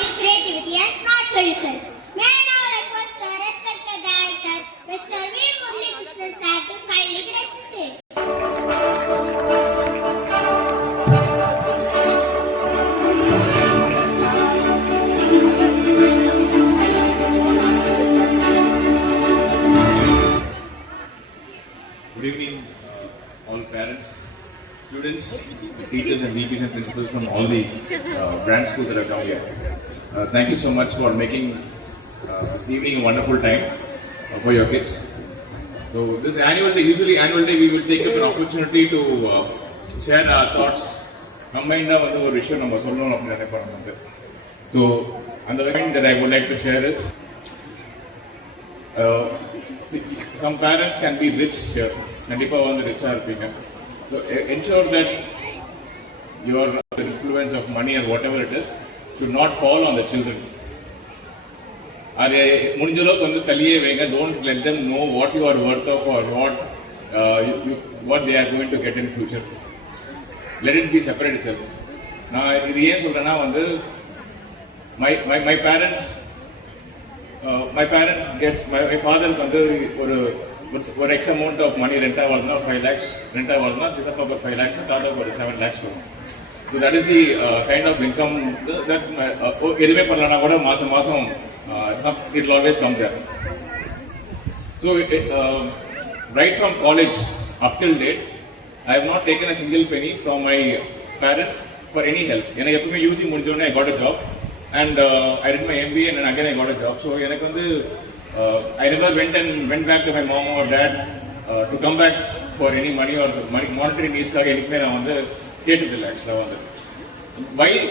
technology, creativity and smart solutions. May I now request the respected director, Mr. V. Murli Krishnan sir to kindly grace the stage. Good evening, all parents, students, teachers and VPs and principals from all the brand schools that have come here. Thank you so much for making this evening a wonderful time for your kids. So this annual day, usually annual day, we will take up an opportunity to share our thoughts. Combined with our issue number. So, and the point that I would like to share is, some parents can be rich here, and people on the rich are bigger. So ensure that your influence of money or whatever it is should not fall on the children. Don't let them know what you are worth of or what they are going to get in future. Let it be separate itself. Now, my parents. My father for X amount of money rent 5 lakhs, rent 5 lakhs, 7 lakhs. So that is the kind of income that it will always come there. So right from college up till date, I have not taken a single penny from my parents for any help. I got a job. And I did my MBA and then again I got a job. So I never went back to my mom or dad to come back for any money or monetary needs. Why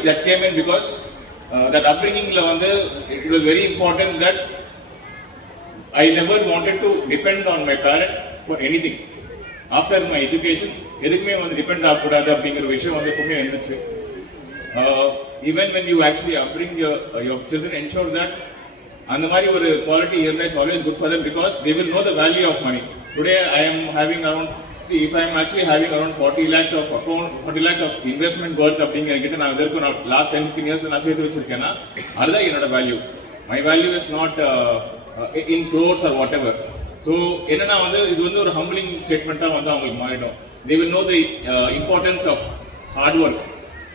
that came in? Because that upbringing, it was very important that I never wanted to depend on my parent for anything. After my education, I depend on even when you actually upbring your children, ensure that and the quality here is always good for them because they will know the value of money. Today I am having around, if I am actually having around 40 lakhs of account, 40 lakhs of investment worth of being last 10-15 years when I say that's value. My value is not in crores or whatever. So it is a humbling statement. They will know the importance of hard work.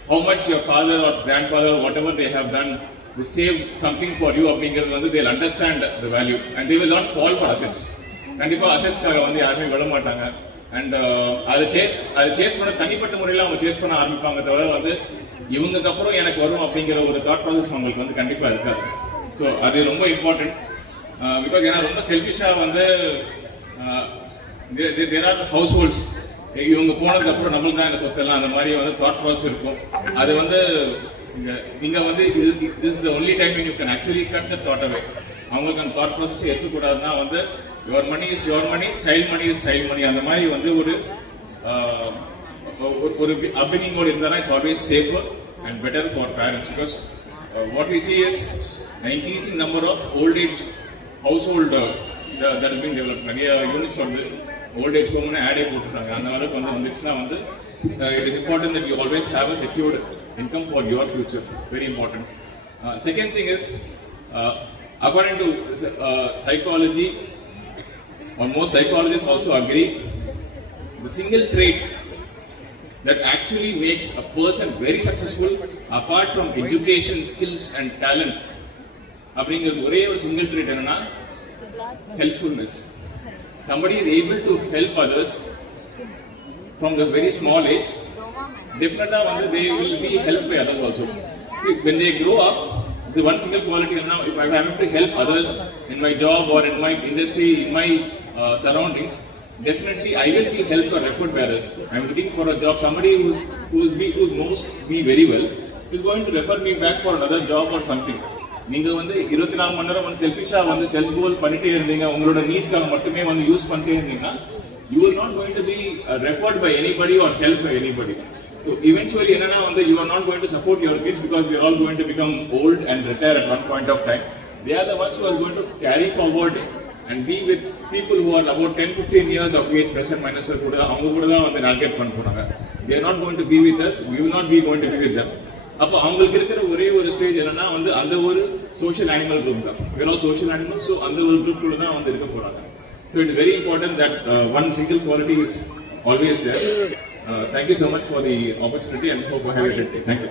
How much your father or grandfather or whatever they have done to save something for you, they'll understand the value and they will not fall for assets. And if assets and I'll chase தனிப்பட்ட முறையில் அவங்க chase பண்ண ஆரம்பிப்பாங்க தவிர இவங்களுக்கு அப்புறம் எனக்கு வரும் அப்படிங்கிற ஒரு தாட் ப்ராசஸ் அவங்களுக்கு கண்டிப்பா இருக்காது. ஸோ அது ரொம்ப இம்பார்ட்டன்ட் பிகாஸ் ஏன்னா ரொம்ப செல்ஃபிஷா தேர் ஆர் ஹவுஸ் ஹோல்ட்ஸ் இவங்க போனதுக்கு அப்புறம் நம்மளுக்கு தான் இந்த சொத்தெல்லாம் அந்த மாதிரி தாட் ப்ராசஸ் இருக்கும். அது நீங்க this is the only time when you can actually cut the thought away. அவங்களுக்கு அந்த தாட் ப்ராசஸ் எடுக்கக்கூடாதுன்னா your money is your money, child money is child money. அந்த மாதிரி ஒரு upbringing இருந்தா it's always safer and better for parents because what we see is the increasing number of old age household that has been developed. நிறைய units old age home add போட்டுறாங்க. அந்த அளவுக்கு வந்துச்சுன்னா it is important that you always have a secured income for your future. Very important. Second thing is according to psychology, or most psychologists also agree, the single trait that actually makes a person very successful apart from education, skills and talent அப்படிங்கிற ஒரே ஒரு single trait என்னன்னா helpfulness. Somebody is able to help others from the very small age, definitely they will be helped by others also. See, when they grow up, the one single quality is now, if I am able to help others in my job or in my industry, in my surroundings, definitely I will be helped or referred by others. I am looking for a job, somebody who knows me very well is going to refer me back for another job or something. நீங்க 24 மணி நேரம் செல்ஃபிஷா self கோல் பண்ணிட்டே இருந்தீங்க, உங்களோட நீட்ஸ்க்காக மட்டுமே use பண்ணிட்டே இருந்தீங்கன்னா you are not going to be referred by anybody or helped by anybody. So eventually என்னன்னா you are not going to support your kids because they are all going to become old and retire at one point of time. They are the ones who are going to carry forward and be with people who are about 10-15 years of age, plus and minus கூட அவங்க கூட தான் target பண்ண போறாங்க. They are not going to be with us, we will not be going to be with them. அப்போ அவங்களுக்கு இருக்கிற ஒரே ஒரு ஸ்டேஜ் என்னன்னா வந்து அந்த ஒரு சோஷியல் அனிமல் குரூப் தான். வெறும் சோஷியல் அனிமல், ஸோ அந்த ஒரு குரூப்குள்ள தான் வந்து இருக்க போறாங்க. So it's very important that one single quality is always there. Thank you so much for the opportunity and hope I have it. Thank you.